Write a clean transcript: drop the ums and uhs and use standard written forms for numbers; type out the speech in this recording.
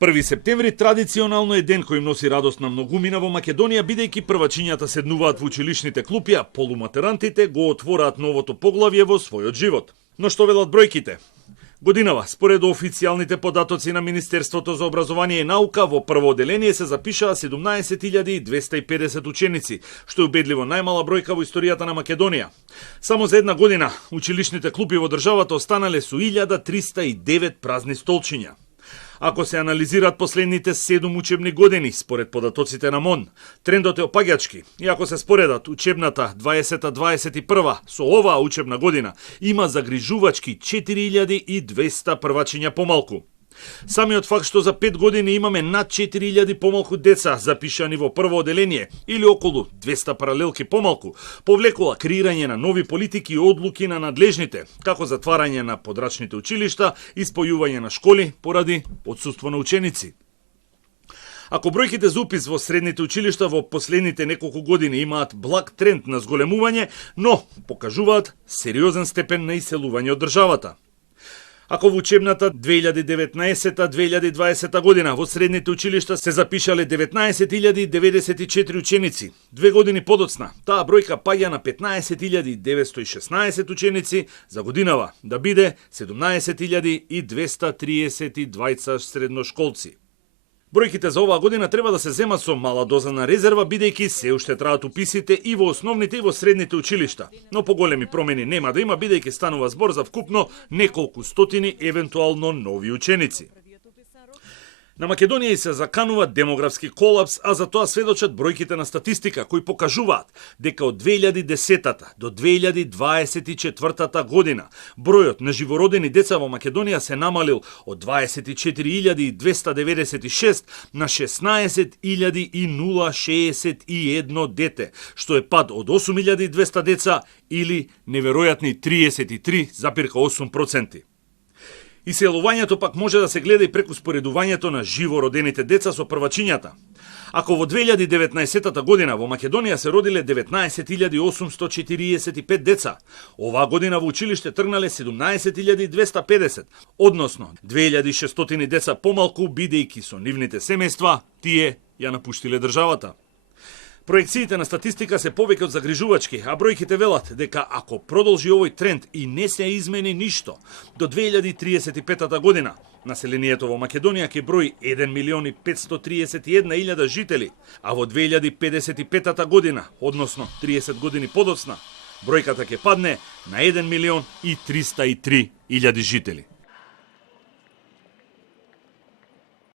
1 септември традиционално е ден кој носи радост на многумина во Македонија, бидејќи првачињата седнуваат во училишните клупи, а полуматерантите го отвораат новото поглавје во својот живот. Но што велат бројките? Годинава, според официјалните податоци на Министерството за образование и наука, во прво оделение се запишаа 17.250 ученици, што е убедливо најмала бројка во историјата на Македонија. Само за една година, училишните клупи во државата останале со 1309 празни столчиња. Ако се анализираат последните 7 учебни години, според податоците на МОН, трендот е опаѓачки. И ако се споредат учебната 20-21 со оваа учебна година, има загрижувачки 4200 првачиња помалку. Самиот факт што за 5 години имаме над 4000 помалку деца запишани во прво оделение или околу 200 паралелки помалку, повлекува креирање на нови политики и одлуки на надлежните, како затварање на подрачните училишта и спојување на школи поради отсуство на ученици. Ако бројките за упис во средните училишта во последните неколку години имаат благ тренд на зголемување, но покажуваат сериозен степен на иселување од државата. Ако во учебната 2019-2020 година во средните училишта се запишале 19.094 ученици, 2 години подоцна, таа бројка паѓа на 15.916 ученици, за годинава да биде 17.232 средношколци. Бројките за оваа година треба да се земат со мала доза на резерва, бидејќи се уште траат уписите и во основните и во средните училишта. Но поголеми промени нема да има, бидејќи станува збор за вкупно неколку стотини евентуално нови ученици. На Македонија се заканува демографски колапс, а за тоа сведочат бројките на статистика кои покажуваат дека од 2010 до 2024 година бројот на живородени деца во Македонија се намалил од 24.296 на 16.061 дете, што е пад од 8.200 деца или неверојатни 33,8%. Иселувањето пак може да се гледа и преку споредувањето на живородените деца со првачињата. Ако во 2019 година во Македонија се родиле 19.845 деца, оваа година во училиште тргнале 17.250, односно 2.600 деца помалку, бидејќи со нивните семејства тие ја напуштиле државата. Проекциите на статистика се повеќе од загрижувачки, а бројките велат дека ако продолжи овој тренд и не се измени ништо, до 2035 година населението во Македонија ќе брои 1.531.000 жители, а во 2055 година, односно 30 години подоцна, бројката ќе падне на 1.303.000 жители.